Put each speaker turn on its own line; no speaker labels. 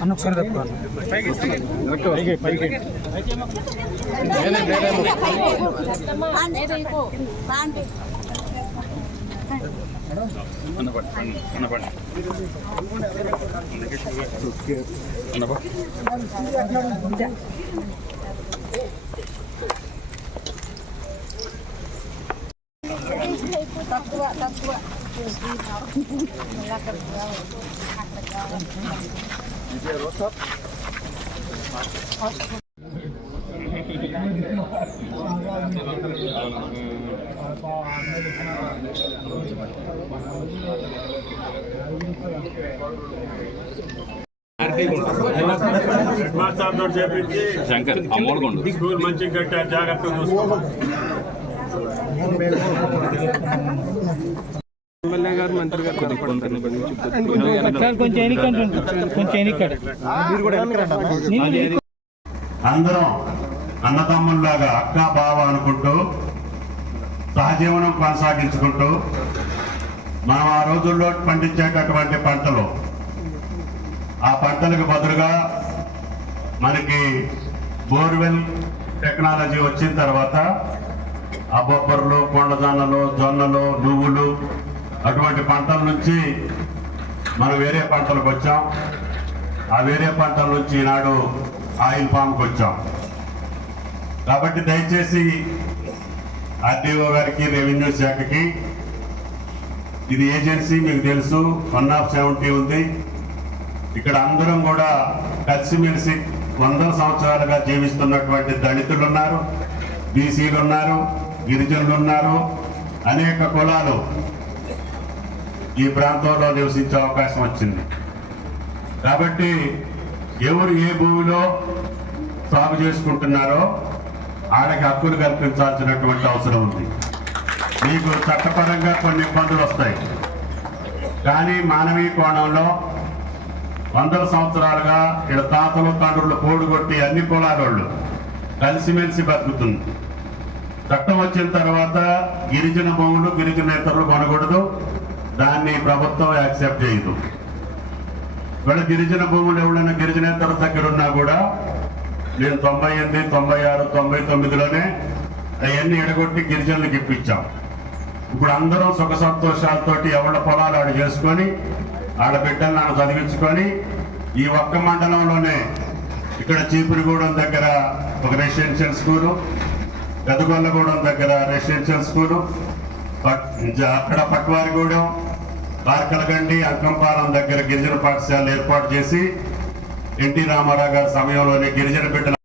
అన్న ఒకసారి
తక్కువ తక్కువ
శంకర్ అమ్మోడుకోండు
స్కూల్ మంచిగా కట్టా జాగ్రత్తగా చూసుకో.
కొంచెం
అందరం అన్నదమ్ముల్లాగా అక్క బావ అనుకుంటూ సహజీవనం కొనసాగించుకుంటూ మనం ఆ రోజుల్లో పండించేటటువంటి పంటలు ఆ పంటలకు బదులుగా మనకి బోర్వెల్ టెక్నాలజీ వచ్చిన తర్వాత ఆ బొబ్బర్లు కొండజొన్నలు జొన్నలు నువ్వులు అటువంటి పంటల నుంచి మనం వేరే పంటలకు వచ్చాం. ఆ వేరే పంటల నుంచి ఈనాడు ఆయిల్ ఫామ్కి వచ్చాం. కాబట్టి దయచేసి ఆర్డీఓ గారికి రెవెన్యూ శాఖకి ఇది ఏజెన్సీ మీకు తెలుసు వన్ ఆఫ్ సెవెంటీ ఉంది. ఇక్కడ అందరం కూడా కలిసిమెలిసి వందల సంవత్సరాలుగా జీవిస్తున్నటువంటి దళితులు ఉన్నారు బీసీలు ఉన్నారు గిరిజనులు ఉన్నారు అనేక కులాలు ఈ ప్రాంతంలో నివసించే అవకాశం వచ్చింది. కాబట్టి ఎవరు ఏ భూమిలో సాగు చేసుకుంటున్నారో ఆడకి హక్కులు కల్పించాల్సినటువంటి అవసరం ఉంది. మీకు చట్టపరంగా కొన్ని ఇబ్బందులు వస్తాయి. కానీ మానవీయ కోణంలో వందల సంవత్సరాలుగా ఇక్కడ తాతలు తండ్రులు కోడుగొట్టి అన్ని కులాలోళ్ళు కలిసిమెలిసి బతుకుతుంది. చట్టం వచ్చిన తర్వాత గిరిజన భూములు గిరిజనేతరులు కొనకూడదు. దాన్ని ప్రభుత్వం యాక్సెప్ట్ చేయదు. ఇవాళ గిరిజన భూములు ఎవరైనా గిరిజనేతర దగ్గర ఉన్నా కూడా నేను తొంభై ఎనిమిది తొంభై ఆరు తొంభై తొమ్మిదిలోనే అవన్నీ ఎడగొట్టి గిరిజనులకు ఇప్పించాం. ఇప్పుడు అందరం సుఖ సంతోషాలతోటి ఎవళ్ళ పొలాలు ఆడ చేసుకొని ఆడ బిడ్డలను ఆడ చదివించుకొని ఈ ఒక్క మండలంలోనే ఇక్కడ చీపురిగూడెం దగ్గర ఒక రెసిడెన్షియల్ స్కూలు పెదగొల్లగూడెం దగ్గర రెసిడెన్షియల్ స్కూలు అక్కడ పక్వారిగూడెం కార్కలగండి అంకంపాలెం దగ్గర గిరిజన పాఠశాల ఏర్పాటు చేసి ఎన్టీ రామారావు గారి సమయంలోనే గిరిజన బిడ్డల